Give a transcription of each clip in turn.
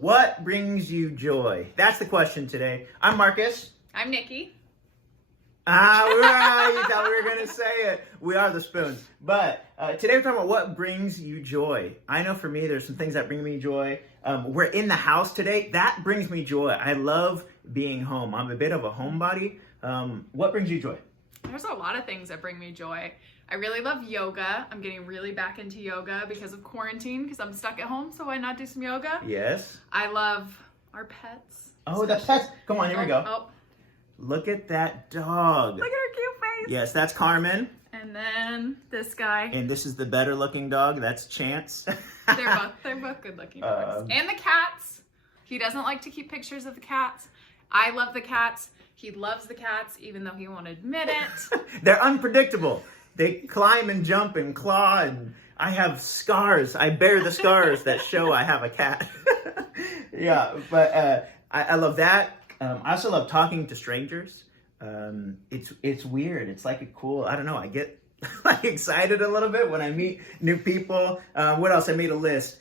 What brings you joy? That's the question today. I'm Marcus. I'm Nicci. You thought we were going to say it. We are the Spoons. But today we're talking about what brings you joy. I know for me, there's some things that bring me joy. We're in the house today. That brings me joy. I love being home. I'm a bit of a homebody. What brings you joy? There's a lot of things that bring me joy. I really love yoga. I'm getting really back into yoga because of quarantine, because I'm stuck at home, so why not do some yoga? Yes. I love our pets. Oh, the pets. Come on, here we go. Oh. Look at that dog. Look at her cute face. Yes, that's Carmen. And then this guy. And this is the better looking dog. That's Chance. They're both good looking dogs. And the cats. He doesn't like to keep pictures of the cats. I love the cats. He loves the cats, even though he won't admit it. They're unpredictable. They climb and jump and claw, and I have scars. I bear the scars that show I have a cat. Yeah, but I love that. I also love talking to strangers. It's weird. It's like a cool, I don't know, I get like excited a little bit when I meet new people. What else? I made a list.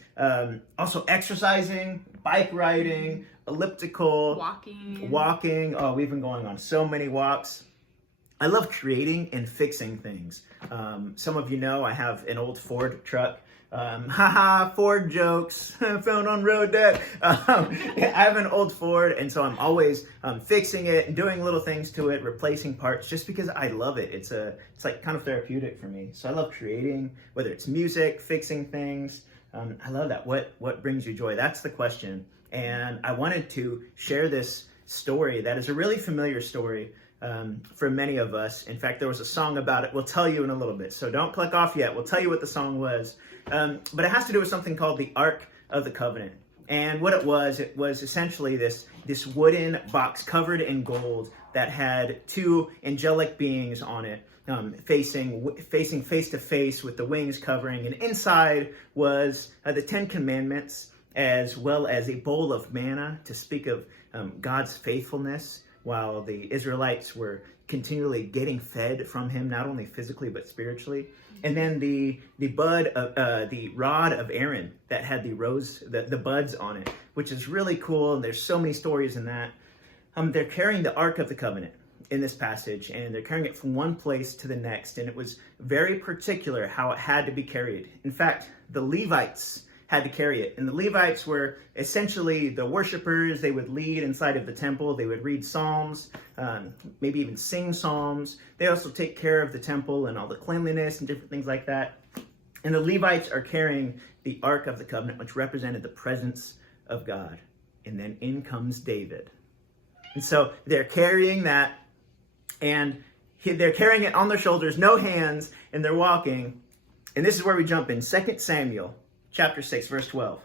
Also exercising, bike riding, elliptical, walking. Oh, we've been going on so many walks. I love creating and fixing things. Some of you know I have an old Ford truck. Ford jokes found on road deck. I have an old Ford, and so I'm always fixing it and doing little things to it, replacing parts, just because I love it. It's like kind of therapeutic for me. So I love creating, whether it's music, fixing things. I love that. What brings you joy? That's the question. And I wanted to share this story that is a really familiar story for many of us. In fact, there was a song about it. We'll tell you in a little bit. So don't click off yet. We'll tell you what the song was. But it has to do with something called the Ark of the Covenant. And what it was essentially this wooden box covered in gold that had two angelic beings on it, facing face to face with the wings covering. And inside was the 10 Commandments, as well as a bowl of manna to speak of God's faithfulness, while the Israelites were continually getting fed from him, not only physically but spiritually. And then the rod of Aaron that had the buds on it, which is really cool. And there's so many stories in that. They're carrying the Ark of the Covenant in this passage, and they're carrying it from one place to the next. And it was very particular how it had to be carried. In fact, the Levites had to carry it. And the Levites were essentially the worshipers. They would lead inside of the temple. They would read psalms, maybe even sing psalms. They also take care of the temple and all the cleanliness and different things like that. And the Levites are carrying the Ark of the Covenant, which represented the presence of God. And then in comes David. And so they're carrying that, and they're carrying it on their shoulders, no hands, and they're walking. And this is where we jump in. 2 Samuel chapter 6, verse 12.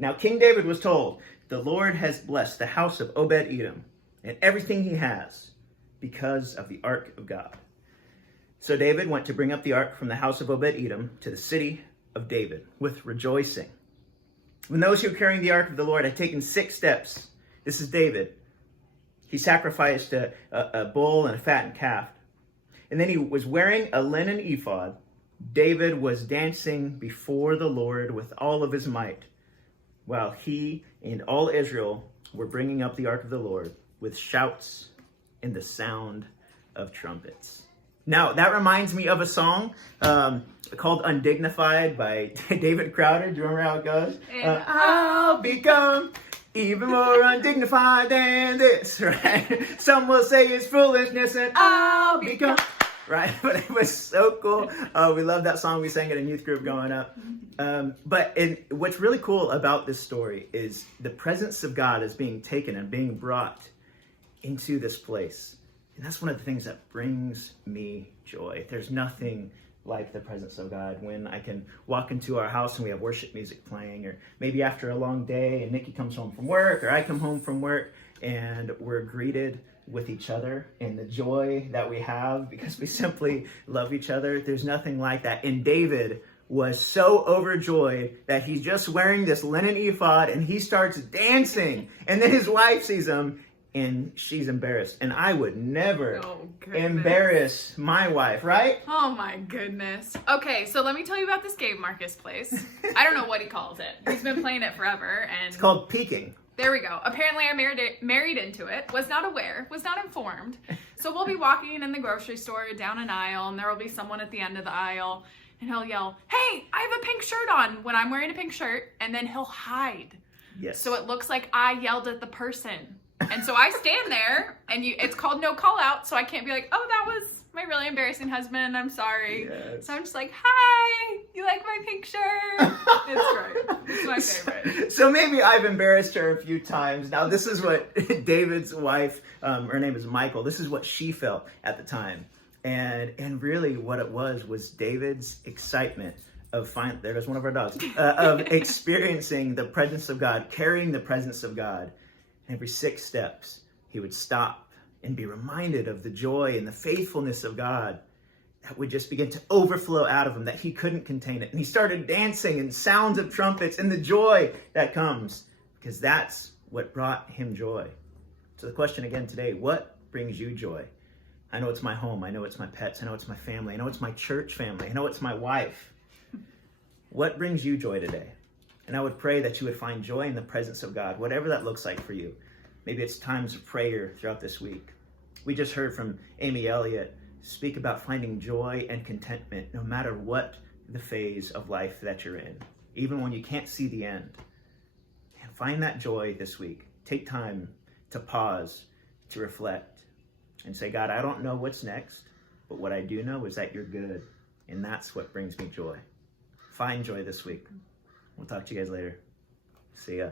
Now King David was told, "The Lord has blessed the house of Obed-Edom and everything he has because of the Ark of God." So David went to bring up the ark from the house of Obed-Edom to the city of David with rejoicing. When those who were carrying the ark of the Lord had taken 6 steps, this is David, he sacrificed a bull and a fattened calf. And then he was wearing a linen ephod. David was dancing before the Lord with all of his might, while he and all Israel were bringing up the ark of the Lord with shouts and the sound of trumpets. Now, that reminds me of a song called Undignified by David Crowder. Do you remember how it goes? I'll become even more undignified than this, right? Some will say it's foolishness, and I'll become... Right? But it was so cool. We loved that song. We sang it in youth group growing up. But what's really cool about this story is the presence of God is being taken and being brought into this place. And that's one of the things that brings me joy. There's nothing like the presence of God when I can walk into our house and we have worship music playing, or maybe after a long day and Nicci comes home from work, or I come home from work, and we're greeted with each other and the joy that we have because we simply love each other. There's nothing like that. And David was so overjoyed that he's just wearing this linen ephod and he starts dancing. And then his wife sees him and she's embarrassed. And I would never Oh, goodness. embarrass my wife, right? Oh my goodness. Okay, so let me tell you about this game Marcus plays. I don't know what he calls it. He's been playing it forever, and It's called peeking. there we go. Apparently I married into it, was not aware, was not informed. So we'll be walking in the grocery store down an aisle, and there will be someone at the end of the aisle, and he'll yell, "Hey, I have a pink shirt on," when I'm wearing a pink shirt, and then he'll hide. Yes. So it looks like I yelled at the person. And so I stand there, and it's called no call out, so I can't be like, "Oh, that was my really embarrassing husband, I'm sorry." Yes. So I'm just like, "Hi, you like my pink shirt?" It's great. It's my favorite. So maybe I've embarrassed her a few times. Now, this is what David's wife, her name is Michael, this is what she felt at the time. And really what it was David's excitement of there goes one of our dogs, of experiencing the presence of God, carrying the presence of God. And every 6 steps, he would stop and be reminded of the joy and the faithfulness of God that would just begin to overflow out of him, that he couldn't contain it. And he started dancing and sounds of trumpets and the joy that comes, because that's what brought him joy. So the question again today, what brings you joy? I know it's my home. I know it's my pets. I know it's my family. I know it's my church family. I know it's my wife. What brings you joy today? And I would pray that you would find joy in the presence of God, whatever that looks like for you. Maybe it's times of prayer throughout this week. We just heard from Amy Elliott speak about finding joy and contentment no matter what the phase of life that you're in, even when you can't see the end. And find that joy this week. Take time to pause, to reflect, and say, God, I don't know what's next, but what I do know is that you're good, and that's what brings me joy. Find joy this week. We'll talk to you guys later. See ya.